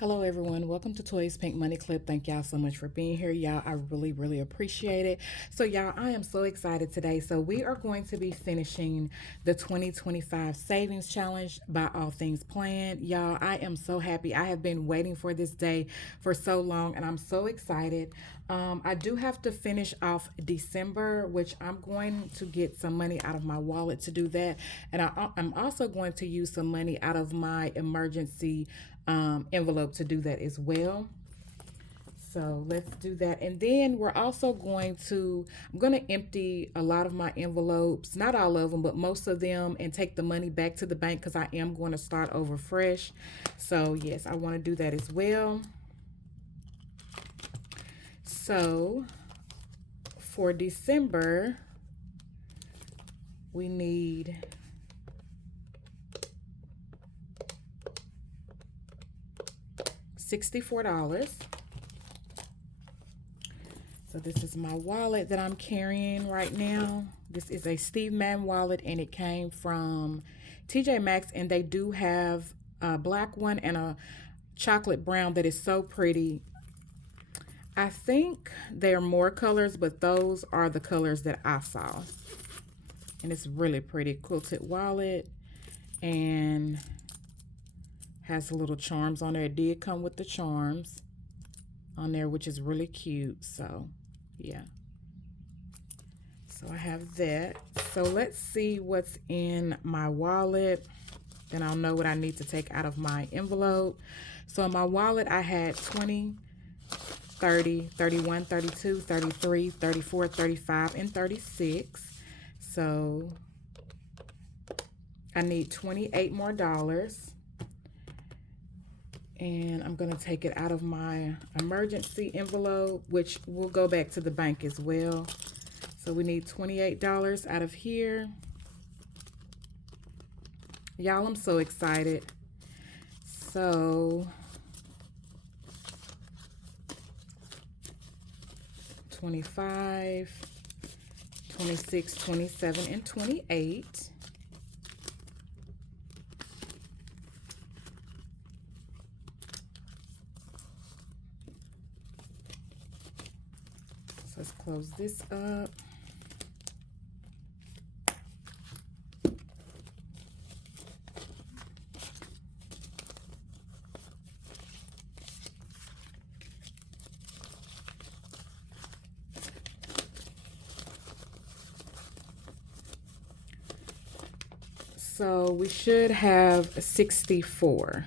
Hello everyone, welcome to Toya's Pink Money Clip. Thank y'all so much for being here. Y'all, I really appreciate it. So y'all, I am so excited today. So we are going to be finishing the 2025 Savings Challenge by All Things Planned. Y'all, I am so happy. I have been waiting for this day for so long and I'm so excited. I do have to finish off December, which I'm going to get some money out of my wallet to do that. And I'm also going to use some money out of my emergency envelope to do that as well. So let's do that. And then I'm going to empty a lot of my envelopes, not all of them, but most of them, and take the money back to the bank because I am going to start over fresh. So, yes, I want to do that as well. So, for December, we need $64. So this is my wallet that I'm carrying right now. This is a Steve Madden wallet and it came from TJ Maxx, and they do have a black one and a chocolate brown that is so pretty. I think there are more colors, but those are the colors that I saw. And it's really pretty. Quilted wallet and has little charms on there. It did come with the charms on there, which is really cute. So yeah, so I have that. So let's see what's in my wallet, then I'll know what I need to take out of my envelope. So in my wallet I had 20, 30, 31, 32, 33, 34, 35, and 36. So I need $28 more. And I'm going to take it out of my emergency envelope, which will go back to the bank as well. So we need $28 out of here. Y'all, I'm so excited. So 25, 26, 27, and 28. Let's close this up. So we should have 64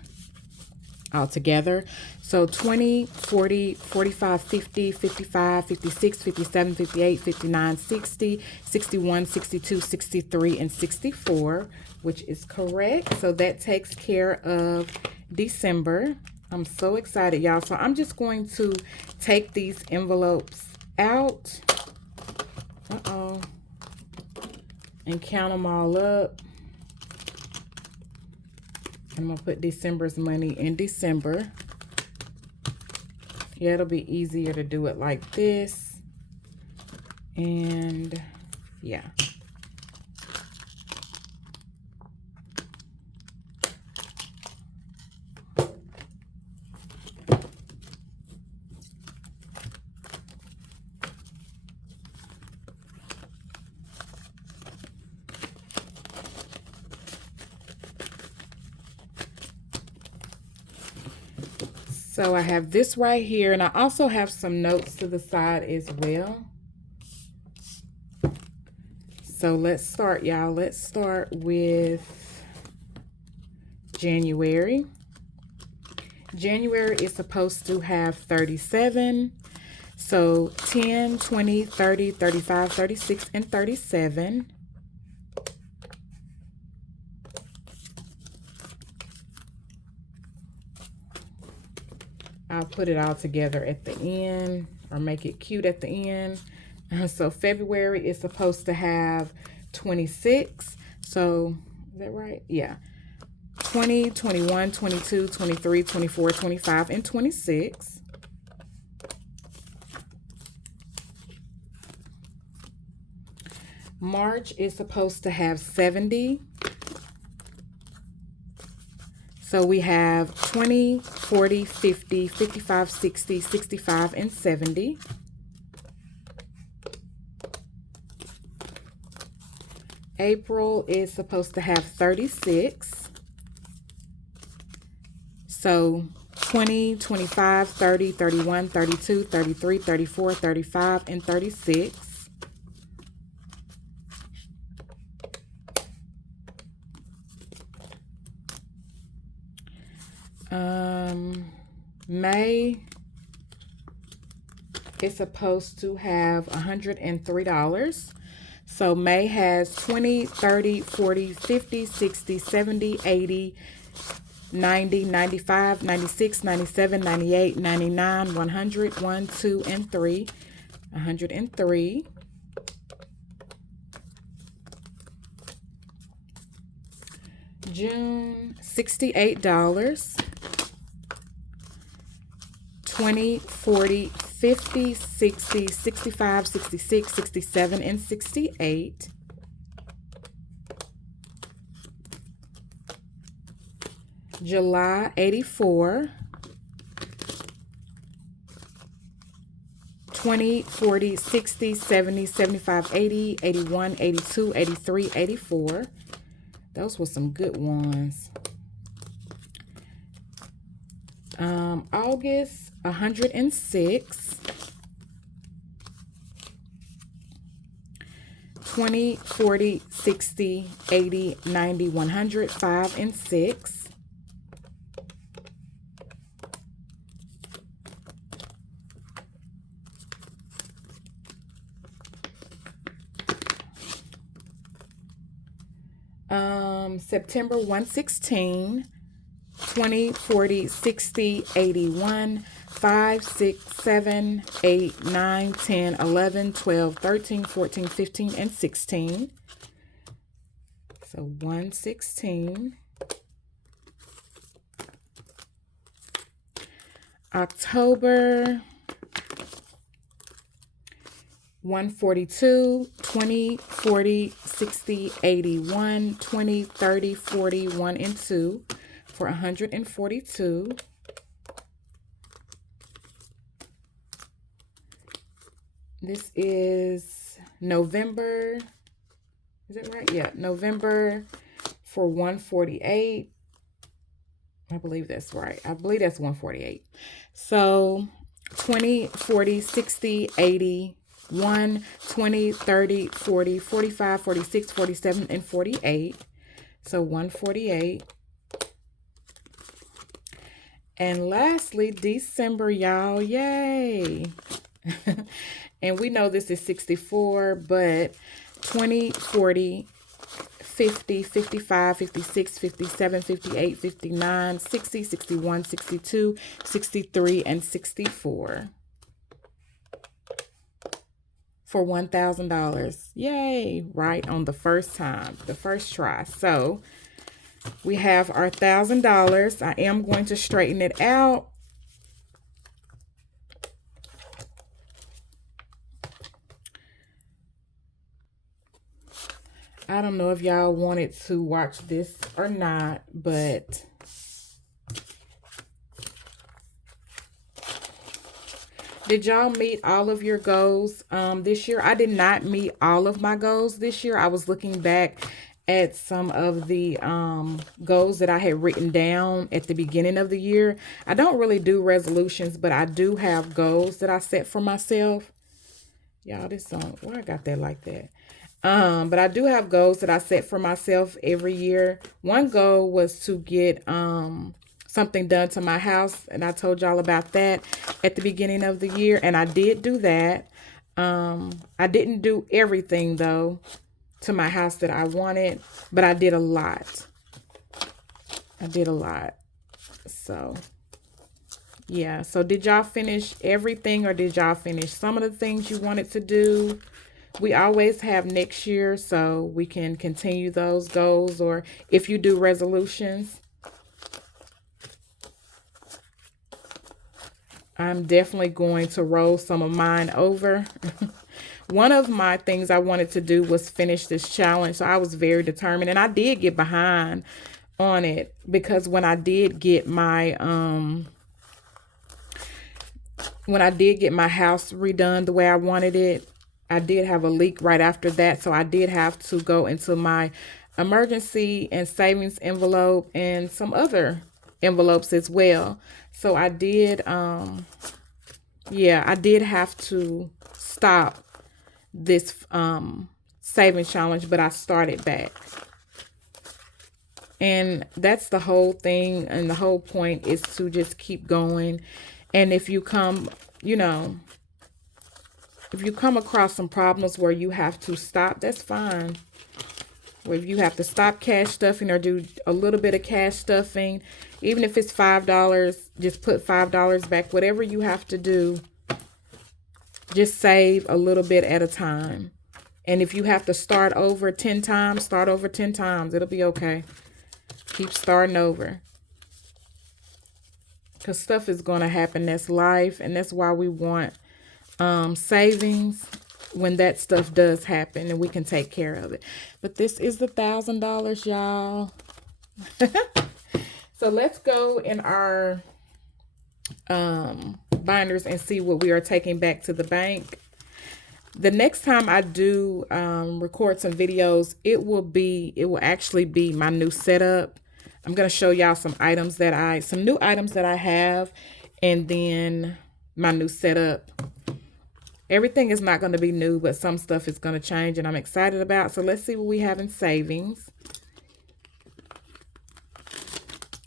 altogether. So 20, 40, 45, 50, 55, 56, 57, 58, 59, 60, 61, 62, 63, and 64, which is correct. So that takes care of December. I'm so excited, y'all. So I'm just going to take these envelopes out. And count them all up. I'm going to put December's money in December. Yeah, it'll be easier to do it like this. And yeah. So I have this right here, and I also have some notes to the side as well. So let's start, y'all. Let's start with January. January is supposed to have 37. So 10, 20, 30, 35, 36, and 37. I'll put it all together at the end, or make it cute at the end. So February is supposed to have 26. So is that right? Yeah. 20, 21, 22, 23, 24, 25, and 26. March is supposed to have 70. So we have 20, 40, 50, 55, 60, 65, and 70. April is supposed to have 36. So 20, 25, 30, 31, 32, 33, 34, 35, and 36. May is supposed to have $103. So May has 20, 30, 40, 50, 60, 70, 80, 90, 95, 96, 97, 98, 99, 100, 1, 2, and 3. 103. June, $68. 20, 40, 50, 60, 65, 66, 67, and 68. July, 84. 20, 40, 60, 70, 75, 80, 81, 82, 83, 84. Those were some good ones. August, 106. 20, 40, 60, 80, 90, 100, 5, and 6. September, 116. 20, 40, 60, 81, 5, 6, 7, 8, 9, 10, 11, 12, 13, 14, 15, and 16. So 116. October, 142, 20, 40, 60, 81, 20, 30, 40, 1, and 2. For 142. This is November. Is it right? Yeah, November for 148. I believe that's right. I believe that's 148. So 20, 40, 60, 80, 1, 20, 30, 40, 45, 46, 47, and 48. So 148. And lastly, December, y'all, yay. And we know this is 64, but 20, 40, 50, 55, 56, 57, 58, 59, 60, 61, 62, 63, and 64. For $1,000. Yay, right on the first time, the first try. So we have our $1,000. I am going to straighten it out. I don't know if y'all wanted to watch this or not, but did y'all meet all of your goals this year? I did not meet all of my goals this year. I was looking back at some of the goals that I had written down at the beginning of the year. I don't really do resolutions, but I do have goals that I set for myself. Y'all, this song, why I got that like that? But I do have goals that I set for myself every year. One goal was to get something done to my house, and I told y'all about that at the beginning of the year, and I did do that. I didn't do everything though to my house that I wanted, but I did a lot. I did a lot. So yeah, so did y'all finish everything, or did y'all finish some of the things you wanted to do? We always have next year, so we can continue those goals, or if you do resolutions. I'm definitely going to roll some of mine over. One of my things I wanted to do was finish this challenge, so I was very determined, and I did get behind on it, because when I did get my house redone the way I wanted it, I did have a leak right after that. So I did have to go into my emergency and savings envelope and some other envelopes as well. So I did, yeah, I did have to stop this savings challenge, but I started back. And that's the whole thing. And the whole point is to just keep going. And if you come, you know, if you come across some problems where you have to stop, that's fine. Or if you have to stop cash stuffing or do a little bit of cash stuffing, even if it's $5, just put $5 back. Whatever you have to do, just save a little bit at a time. And if you have to start over 10 times, start over 10 times. It'll be okay. Keep starting over. Because stuff is going to happen. That's life. And that's why we want savings when that stuff does happen, and we can take care of it. But this is the $1,000, y'all. So let's go in our binders and see what we are taking back to the bank. The next time I do record some videos, it will actually be my new setup. I'm going to show y'all some new items that I have, and then my new setup. Everything is not going to be new, but some stuff is going to change, and I'm excited about. So let's see what we have in savings.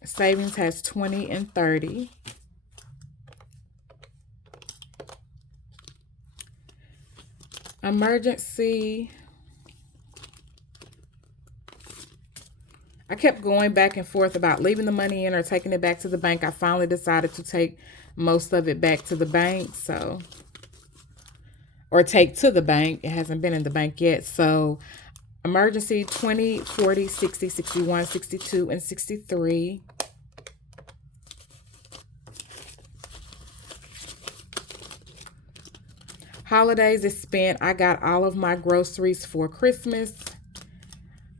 Savings has 20 and 30. Emergency. I kept going back and forth about leaving the money in or taking it back to the bank. I finally decided to take most of it back to the bank. So, or take to the bank. It hasn't been in the bank yet. So emergency 20, 40, 60, 61, 62, and 63. Holidays is spent. I got all of my groceries for Christmas.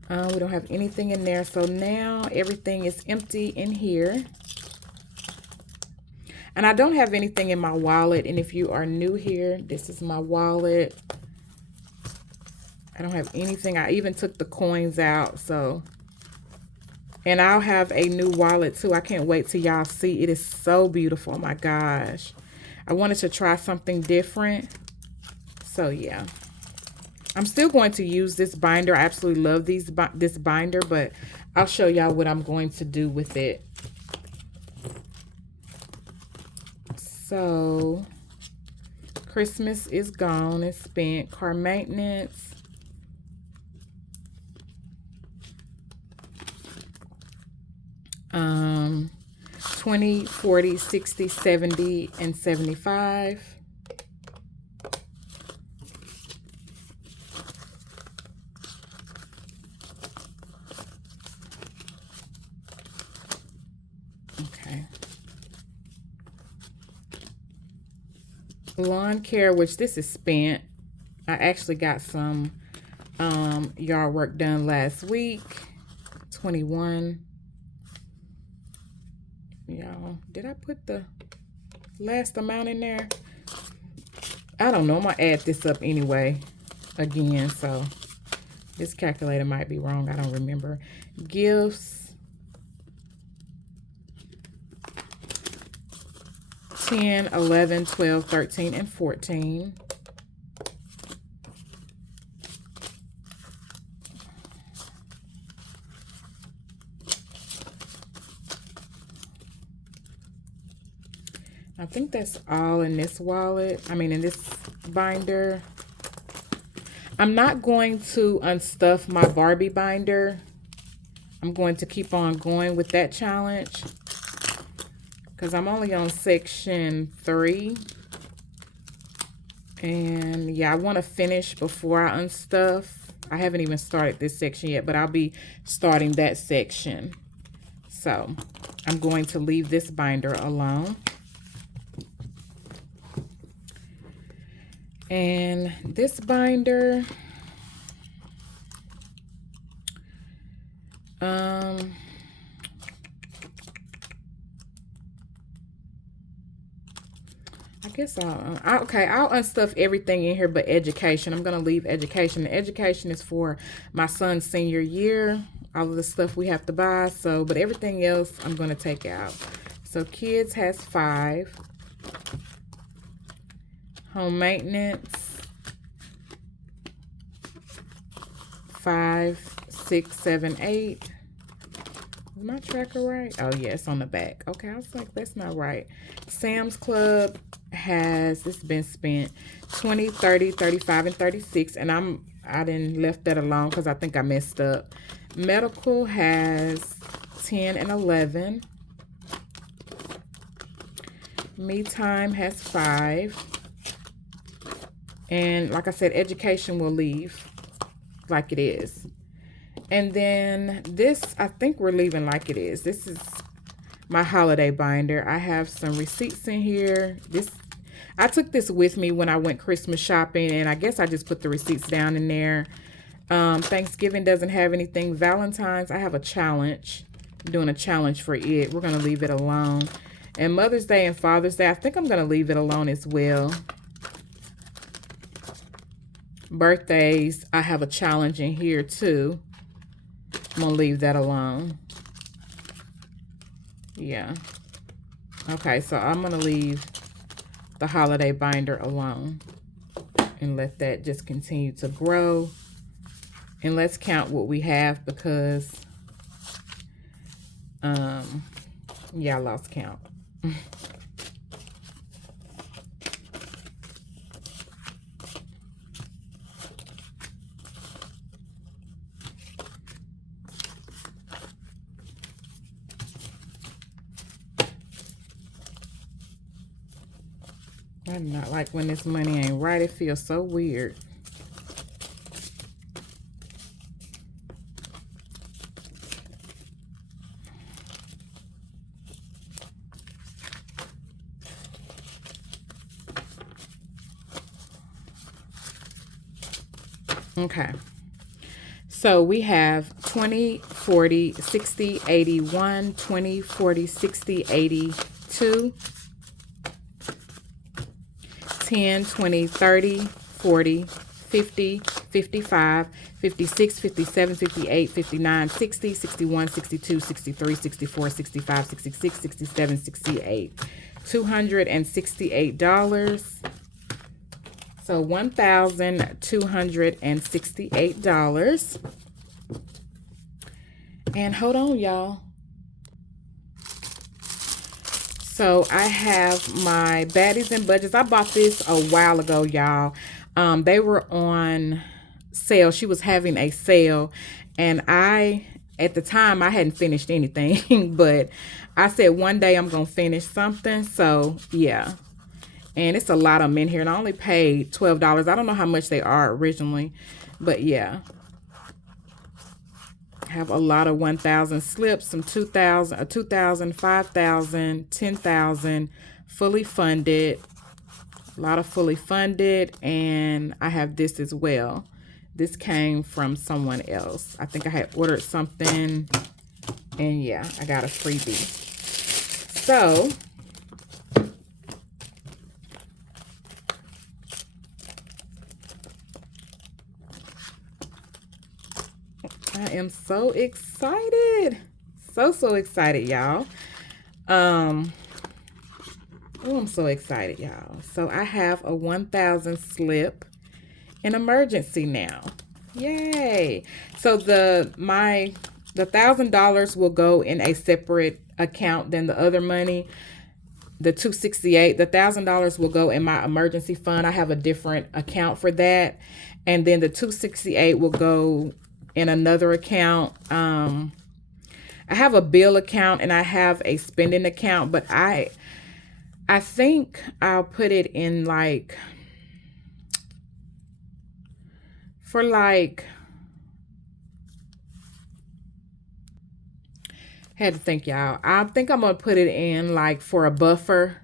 We don't have anything in there. So now everything is empty in here. And I don't have anything in my wallet. And if you are new here, this is my wallet. I don't have anything. I even took the coins out. So, and I'll have a new wallet too. I can't wait till y'all see. It is so beautiful. Oh my gosh. I wanted to try something different. So yeah. I'm still going to use this binder. I absolutely love this binder, but I'll show y'all what I'm going to do with it. So, Christmas is gone. It's spent. Car maintenance. Um, 20, 40, 60, 70, and 75. Lawn care, which this is spent. I actually got some yard work done last week. 21. Y'all, did I put the last amount in there? I don't know. I'm gonna add this up anyway again, so this calculator might be wrong. I don't remember. Gifts. 10, 11, 12, 13, and 14. I think that's all in this wallet. I mean, in this binder. I'm not going to unstuff my Barbie binder. I'm going to keep on going with that challenge, because I'm only on section 3. And yeah, I want to finish before I unstuff. I haven't even started this section yet, but I'll be starting that section. So I'm going to leave this binder alone. And this binder, I guess okay, I'll unstuff everything in here but education. I'm going to leave education. Education is for my son's senior year, all of the stuff we have to buy. So, but everything else I'm going to take out. So kids has 5. Home maintenance, 5, 6, 7, 8. Is my tracker right? Oh, yeah, it's on the back. Okay, I was like, that's not right. Sam's Club has, it's been spent 20, 30, 35, and 36. And I didn't left that alone because I think I messed up. Medical has 10 and 11. Me Time has 5. And like I said, education will leave like it is. And then this, I think we're leaving like it is. This is my holiday binder. I have some receipts in here. I took this with me when I went Christmas shopping, and I guess I just put the receipts down in there. Thanksgiving doesn't have anything. Valentine's, I have a challenge. I'm doing a challenge for it. We're going to leave it alone. And Mother's Day and Father's Day, I think I'm going to leave it alone as well. Birthdays, I have a challenge in here too. I'm going to leave that alone. Yeah. Okay, so I'm going to leave the holiday binder alone and let that just continue to grow. And let's count what we have because, yeah, I lost count. I do not like when this money ain't right. It feels so weird. Okay. So we have 20, 40, 60, 81, 20, 40, 60, 82. 10, 20, 30, 40, 50, 55, 56, 57, 58, 59, 60, 61, 62, 63, 64, 65, 66, 67, 68. $268. So $1,268. And hold on, y'all. So I have my baddies and budgets. I bought this a while ago, y'all. They were on sale. She was having a sale, and at the time I hadn't finished anything, but I said one day I'm gonna finish something. So yeah, and it's a lot of them in here, and I only paid $12. I don't know how much they are originally, but yeah. Have a lot of 1,000 slips, some 2,000, 2,000, 5,000, 10,000, fully funded, a lot of fully funded, and I have this as well. This came from someone else. I think I had ordered something, and yeah, I got a freebie. So I am so excited. So excited, y'all. Oh, I'm so excited, y'all. So I have a 1,000 slip in emergency now. Yay. So the $1,000 will go in a separate account than the other money. The $268, the $1,000 will go in my emergency fund. I have a different account for that. And then the $268 will go in another account. I have a bill account and I have a spending account, but I think I'll put it in like for like, had to think, y'all. I think I'm gonna put it in like for a buffer.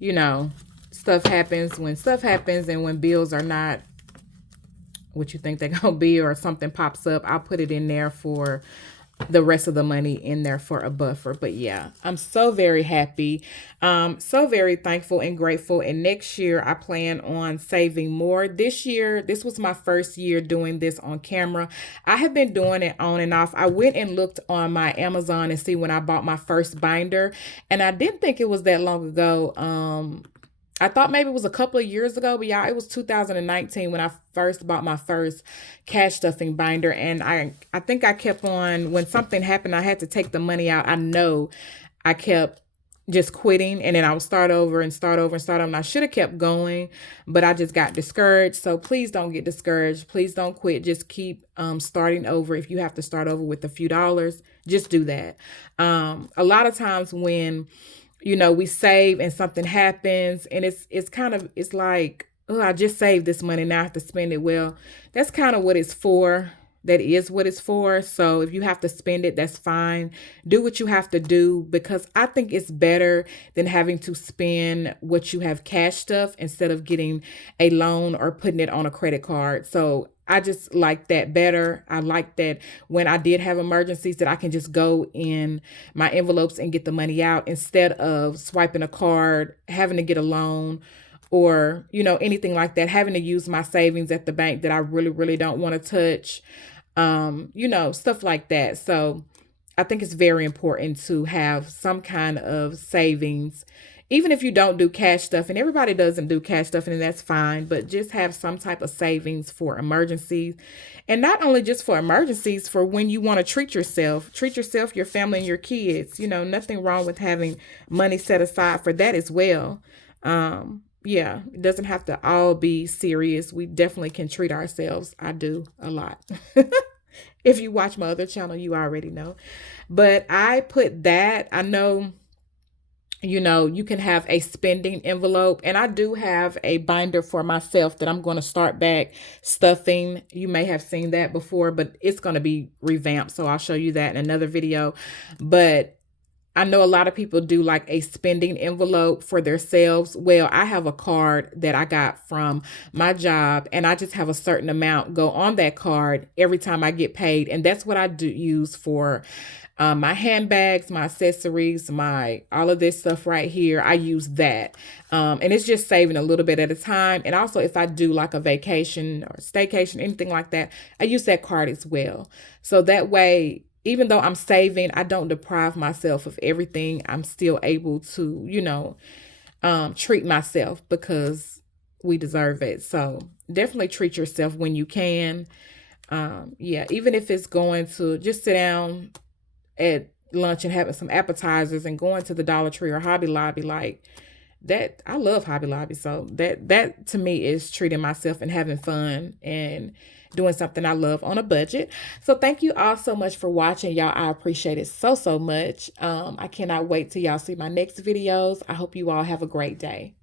You know, stuff happens when stuff happens, and when bills are not what you think they're gonna be, or something pops up, I'll put it in there for the rest of the money in there for a buffer. But yeah, I'm so very happy. So very thankful and grateful. And next year I plan on saving more. This year, this was my first year doing this on camera. I have been doing it on and off. I went and looked on my Amazon and see when I bought my first binder. And I didn't think it was that long ago. I thought maybe it was a couple of years ago, but yeah, it was 2019 when I first bought my first cash stuffing binder. And I think I kept on, when something happened, I had to take the money out. I know I kept just quitting, and then I would start over and start over and start over. And I should have kept going, but I just got discouraged. So please don't get discouraged. Please don't quit. Just keep starting over. If you have to start over with a few dollars, just do that. A lot of times when we save and something happens, and it's kind of, it's like, oh, I just saved this money, now I have to spend it. Well, that's kind of what it's for. That is what it's for. So if you have to spend it, that's fine. Do what you have to do, because I think it's better than having to spend what you have cash stuff instead of getting a loan or putting it on a credit card. So I just like that better. I like that when I did have emergencies that I can just go in my envelopes and get the money out instead of swiping a card, having to get a loan, or anything like that, having to use my savings at the bank that I really, really don't want to touch. Stuff like that. So I think it's very important to have some kind of savings, even if you don't do cash stuff, and everybody doesn't do cash stuff, and that's fine, but just have some type of savings for emergencies. And not only just for emergencies, for when you want to treat yourself, your family, and your kids. Nothing wrong with having money set aside for that as well. Yeah, it doesn't have to all be serious. We definitely can treat ourselves. I do a lot. If you watch my other channel, you already know. But I put that, I know, you can have a spending envelope, and I do have a binder for myself that I'm going to start back stuffing. You may have seen that before, but it's going to be revamped. So I'll show you that in another video. But I know a lot of people do like a spending envelope for themselves. Well, I have a card that I got from my job, and I just have a certain amount go on that card every time I get paid. And that's what I do use for my handbags, my accessories, all of this stuff right here. I use that. And it's just saving a little bit at a time. And also if I do like a vacation or staycation, anything like that, I use that card as well. So that way, even though I'm saving, I don't deprive myself of everything. I'm still able to, treat myself, because we deserve it. So definitely treat yourself when you can. Yeah, even if it's going to just sit down at lunch and having some appetizers and going to the Dollar Tree or Hobby Lobby, like that. I love Hobby Lobby. So that to me is treating myself and having fun and doing something I love on a budget. So thank you all so much for watching, y'all. I appreciate it so much. I cannot wait till y'all see my next videos. I hope you all have a great day.